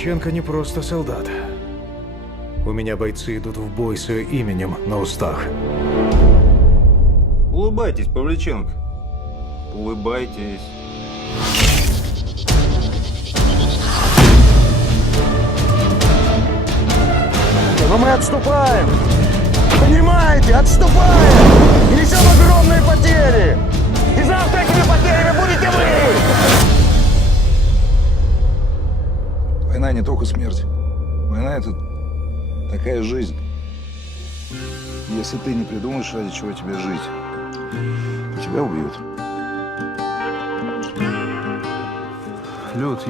Павличенко не просто солдат. У меня бойцы идут в бой с ее именем на устах. Улыбайтесь, Павличенко. Улыбайтесь. Но мы отступаем! Понимаете, отступаем! И несем огромные потери! И завтра этими потерями будете вы! Война не только смерть. Война — это такая жизнь. Если ты не придумаешь, ради чего тебе жить, то тебя убьют. Люд,